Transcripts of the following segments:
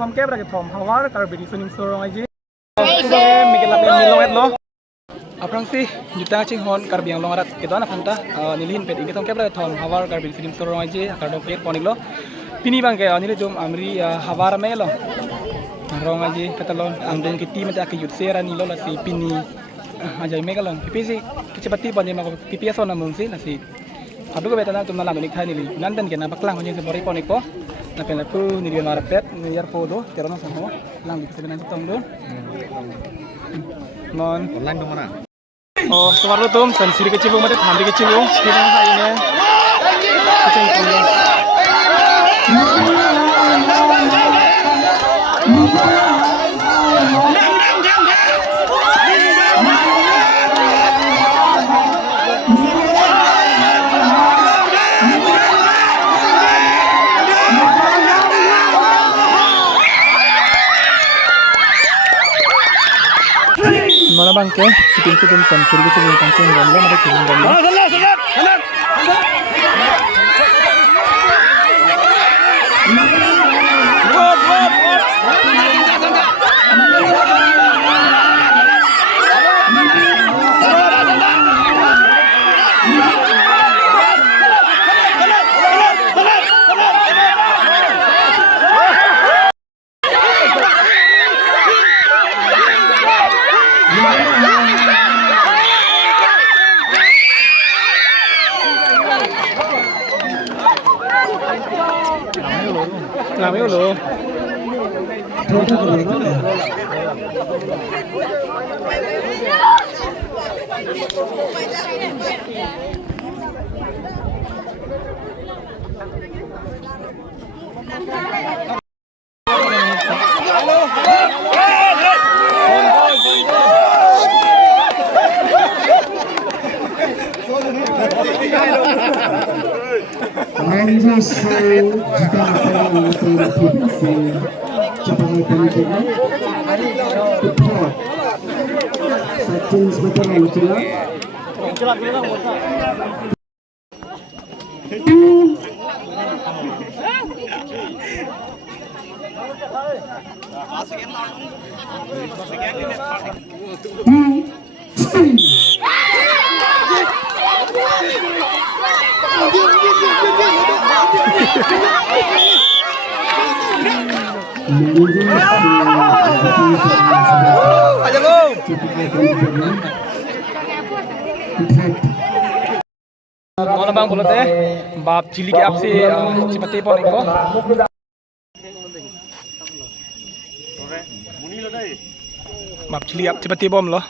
thom kep ra ke thom hawar kar bedi sunim sorong aji mikela pe milong et lo aprang si juta ching hon kar biang long arat kedo na phanta nilin pet inge thom kep ra ke thom hawar kar bedi sunim sorong aji kar do pet ponik lo pini bang ke nile jom amri hawar me lo rong aji katalon amdeng kiti mata ke yut sera ni lo la si pini ajai me kalon pipi si kecepati pon ma pipi aso na mung si na si Aduh kebetulan tuh malam ini kan ini nandan kena baklang macam sebori ponik po, na pernah tu ni dia marapet ni yar podo, terus sama lang di sebenarnya tong do, non online tu mana? Oh semaru tuh sensiri kecil mata thamri kecil kita nak ini, kecil punya. Mana bang ke siting sensor gitu yang pancing gambar ada kirim gambar. Làm yếu lửa. Manager saya jika akan melakukan cabang pemilihan support satu sebentar menjelang Mana bang boleh teh bab cili ke apsi cepati pon iko bab cili ap cepati bom loh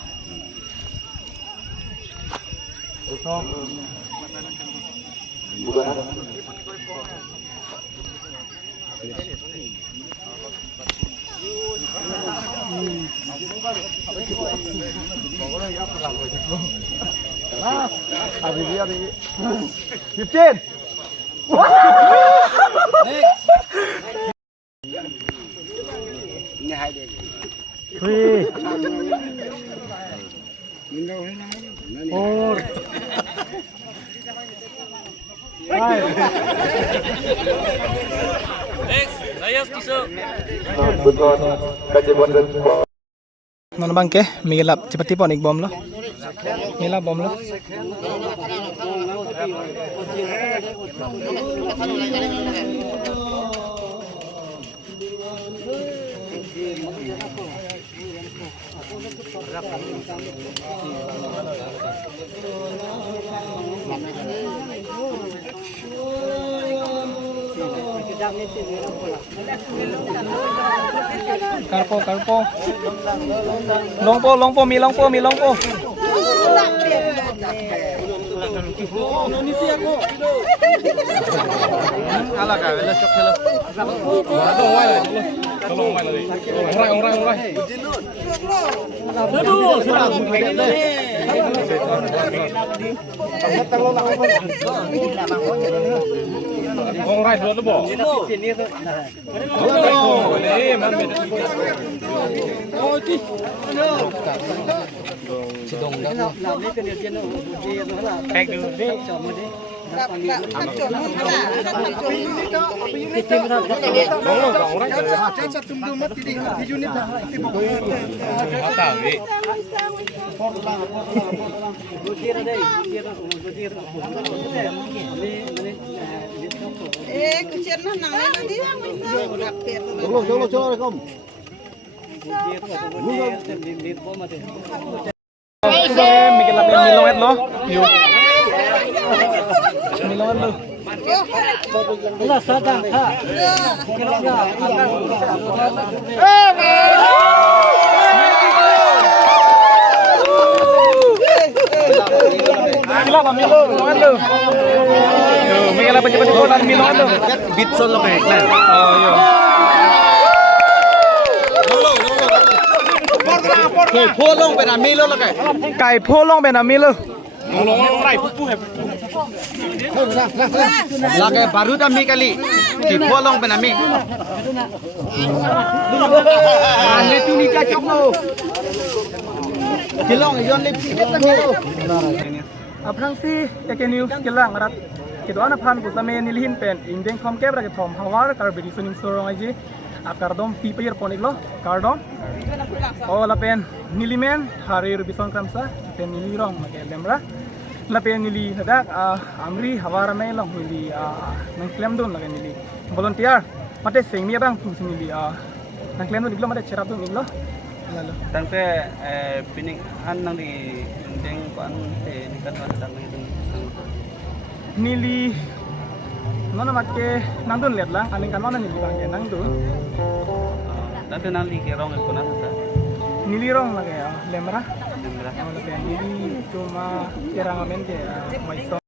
Abi dia di 15. Ini hai dia. Wih. Oh. Hai. Next, saya kisah. Mana bang ke? Migilap cepati pon ik bom lo. Mila bom lo. Karpo. Longpo, mi longpo. Ala ka, wala chok chalo. Orang. Kong rai dulu bo. Mikir lapin milonget lo. Yuk. Milonget lo. Gila Pak Milo, milonget lo. Yuk, mikir lapin cepat-cepat dan milonget lo. Beat solo kayak klan. Oh, yuk. Phô long về làm mi luôn là cái. Cải phô long bên là Milo. Là cái baruda mi kali. Thì phô long về làm mi. Lên tu ni ta chọc đâu. Thì long thì yon lên biết là nhiều. Aprang si ekeniu kelang rat. Kedo anapan kutame nilhin pen indeng thom kebra ke thom hawar karbedi sunim sorong aji. Akardom pipayer poniklo kardom. Oh lapen nilimen harir bison kramsa pen nilirong make lembra. Lapen nili hadak amri hawara me long nili nang klem don lage nili. Volunteer mate sengmi abang fungsi nili nang klem don iglo mate cerap don iglo. Lalo. Tanpe pining nang di deng kuan ni kan dang itu. Nili nona make nang don let lang aning kan nona nili bang nang don. Tanpe nang di kerong ko na sa. Nilirong lagi lembra. Lembra. Oh lapen nili cuma kerangamen ke maiso.